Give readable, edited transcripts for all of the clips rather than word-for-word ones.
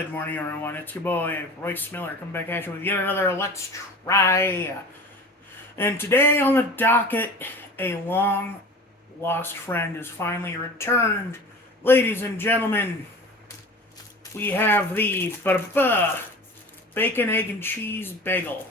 Good morning, everyone. It's your boy, Royce Miller, coming back at you with yet another Let's Try. And today on the docket, a long lost friend has finally returned. Ladies and gentlemen, we have the bacon, egg, and cheese bagel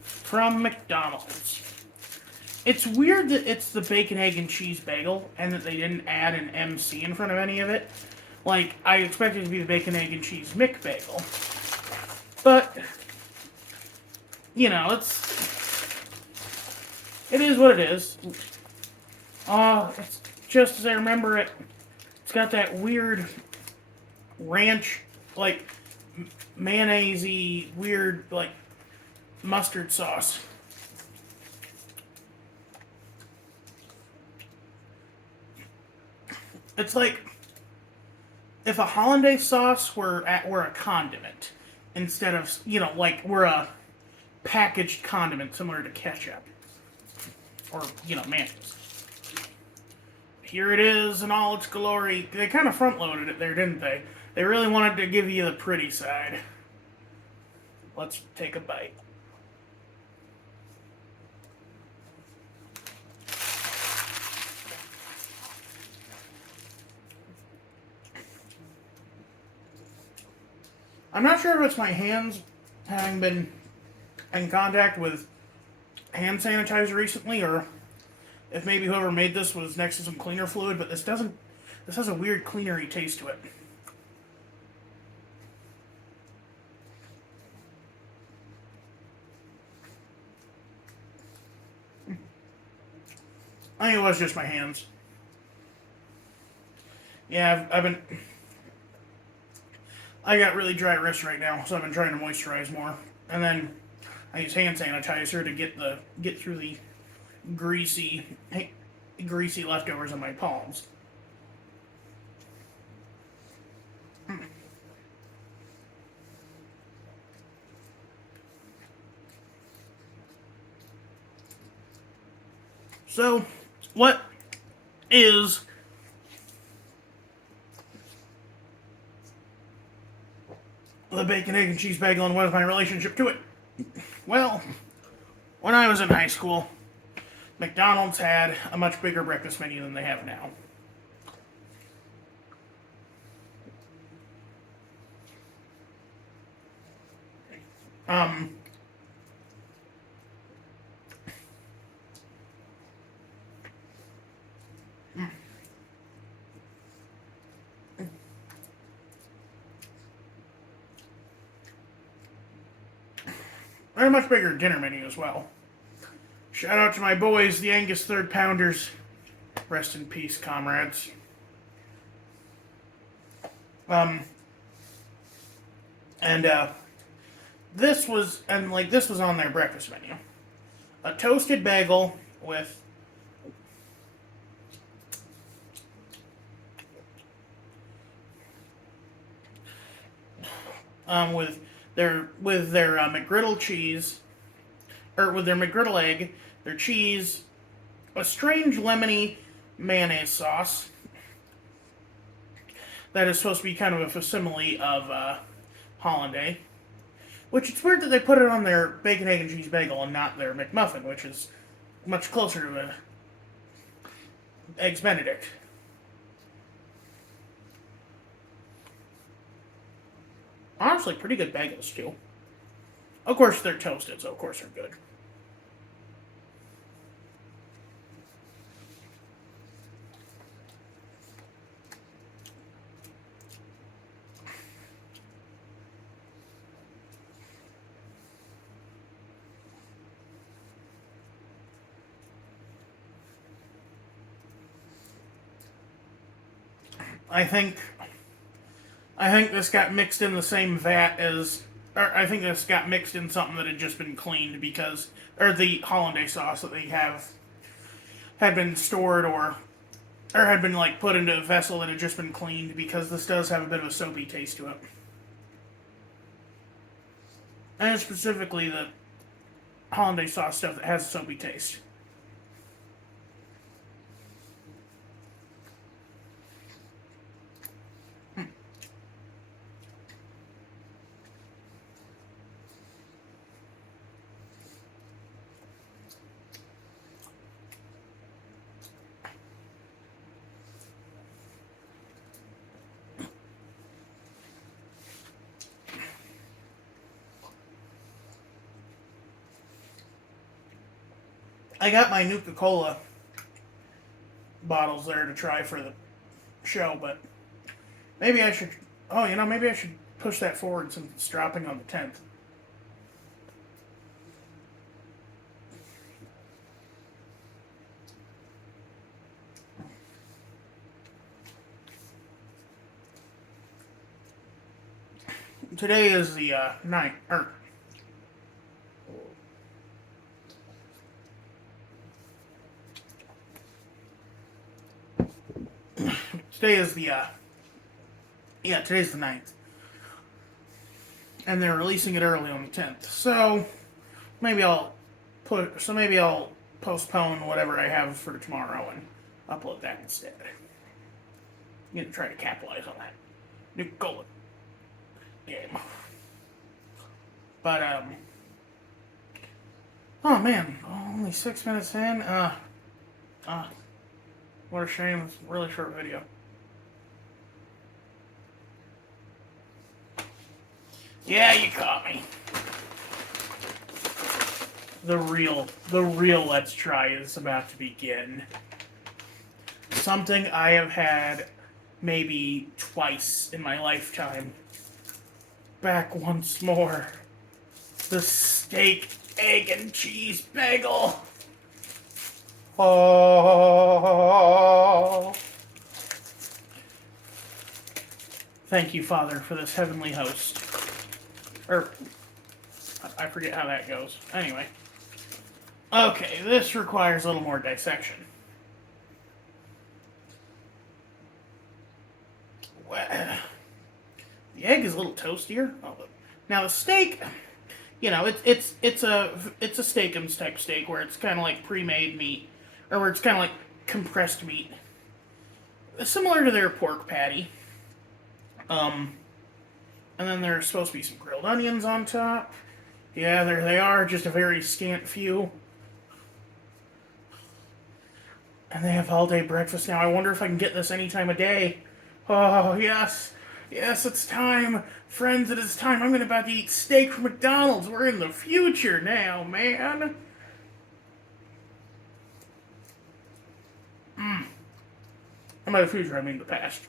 from McDonald's. It's weird that it's the bacon, egg, and cheese bagel and that they didn't add an MC in front of any of it. Like, I expected it to be the bacon, egg, and cheese McBagel. But, it is what it is. It's just as I remember it. It's got that weird ranch, like, mayonnaise-y, weird, like, mustard sauce. It's like if a hollandaise sauce were a condiment instead of, like we're a packaged condiment similar to ketchup or, mayonnaise. Here it is in all its glory. They kind of front-loaded it there, didn't they? They really wanted to give you the pretty side. Let's take a bite. I'm not sure if it's my hands having been in contact with hand sanitizer recently, or if maybe whoever made this was next to some cleaner fluid, but this has a weird cleanery taste to it. I think it was just my hands. Yeah, I got really dry wrists right now, so I've been trying to moisturize more. And then I use hand sanitizer to get through the greasy leftovers on my palms. So, what is the bacon, egg, and cheese bagel, and what is my relationship to it? Well, when I was in high school, McDonald's had a much bigger breakfast menu than they have now. Um, They're a much bigger dinner menu as well. Shout out to my boys, the Angus Third Pounders. Rest in peace, comrades. And this was on their breakfast menu. A toasted bagel with their McGriddle cheese, or with their McGriddle egg, their cheese, a strange lemony mayonnaise sauce that is supposed to be kind of a facsimile of hollandaise. Which it's weird that they put it on their bacon, egg, and cheese bagel and not their McMuffin, which is much closer to the Eggs Benedict. Honestly, pretty good bagels, too. Of course, they're toasted, so of course they're good. I think this got mixed in the same vat as, or I think this got mixed in something that had just been cleaned or the hollandaise sauce that they have had been stored or had been like put into a vessel that had just been cleaned, because this does have a bit of a soapy taste to it. And specifically the hollandaise sauce stuff that has a soapy taste. I got my Nuka-Cola bottles there to try for the show, but maybe I should. Oh, maybe I should push that forward since it's dropping on the 10th. Today is the 9th. Today is the today's the 9th. And they're releasing it early on the 10th. So maybe I'll postpone whatever I have for tomorrow and upload that instead. I'm gonna try to capitalize on that new goal game. But oh man, only 6 minutes in. What a shame. It's a really short video. Yeah, you caught me. The real Let's Try is about to begin. Something I have had maybe twice in my lifetime. Back once more. The steak, egg, and cheese bagel. Oh. Thank you, Father, for this heavenly host. I forget how that goes. Anyway. Okay, this requires a little more dissection. Well, the egg is a little toastier. Now the steak, it's a steakums type steak where it's kind of like pre-made meat, or where it's kind of like compressed meat, similar to their pork patty. And then there's supposed to be some grilled onions on top. Yeah, there they are, just a very scant few. And they have all-day breakfast now. I wonder if I can get this any time of day. Oh, yes. Yes, it's time. Friends, it is time. I'm about to eat steak from McDonald's. We're in the future now, man. And by the future, I mean the past.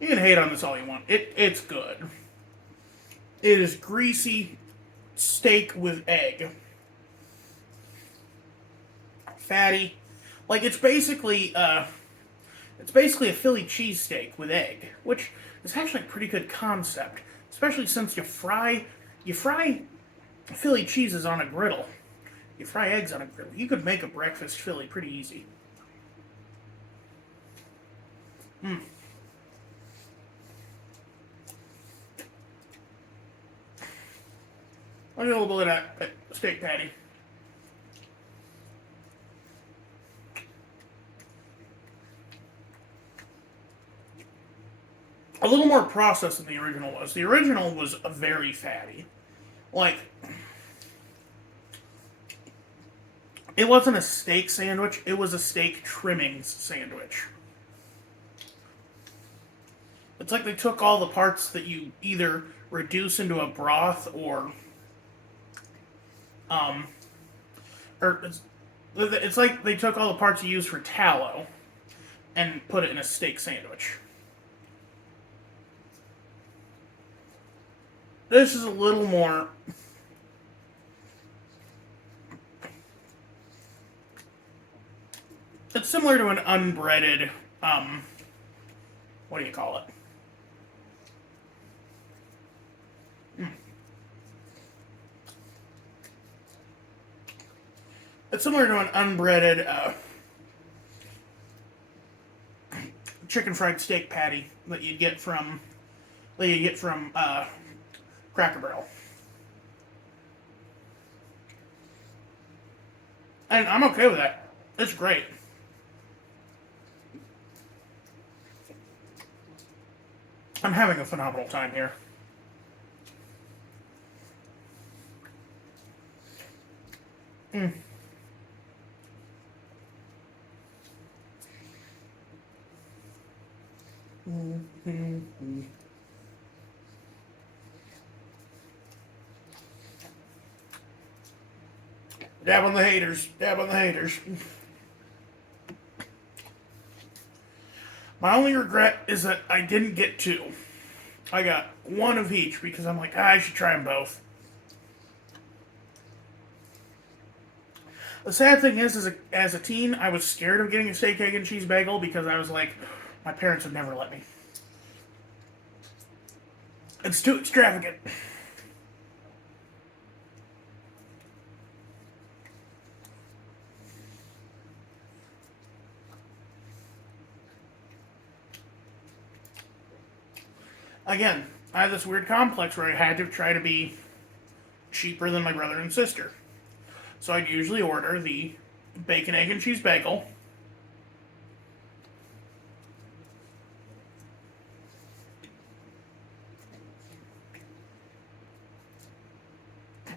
You can hate on this all you want. It's good. It is greasy steak with egg. Fatty. Like, it's basically a Philly cheesesteak with egg, which is actually a pretty good concept, especially since you fry Philly cheeses on a griddle. You fry eggs on a griddle. You could make a breakfast Philly pretty easy. I'll get a little bit of that steak patty. A little more processed than the original was. The original was very fatty. Like, it wasn't a steak sandwich, it was a steak trimmings sandwich. It's like they took all the parts that you either reduce into a broth or it's like they took all the parts you use for tallow and put it in a steak sandwich. This is a little more. It's similar to an unbreaded, what do you call it? It's similar to an unbreaded chicken fried steak patty that you get from Cracker Barrel. And I'm okay with that. It's great. I'm having a phenomenal time here. Dab on the haters. Dab on the haters. My only regret is that I didn't get two. I got one of each because I'm like, I should try them both. The sad thing is, as a teen, I was scared of getting a steak, egg, and cheese bagel because I was like, my parents would never let me. It's too extravagant. Again, I have this weird complex where I had to try to be cheaper than my brother and sister. So I'd usually order the bacon, egg, and cheese bagel.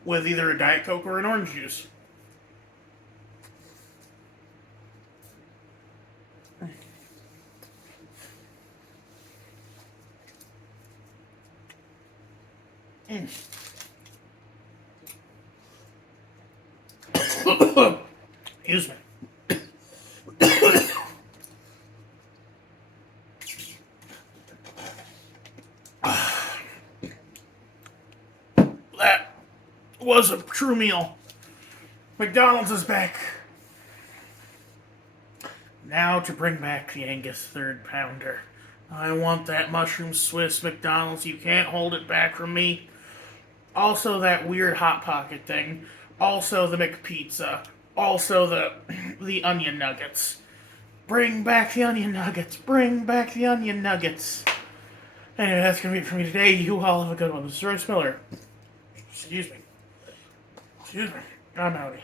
With either a Diet Coke or an orange juice. Mm. Excuse me. That was a true meal. McDonald's is back. Now to bring back the Angus third pounder. I want that mushroom Swiss McDonald's. You can't hold it back from me. Also that weird Hot Pocket thing. Also the McPizza. Also the onion nuggets. Bring back the onion nuggets. Bring back the onion nuggets. Anyway, that's going to be it for me today. You all have a good one. This is Royce Miller. Excuse me. I'm outie.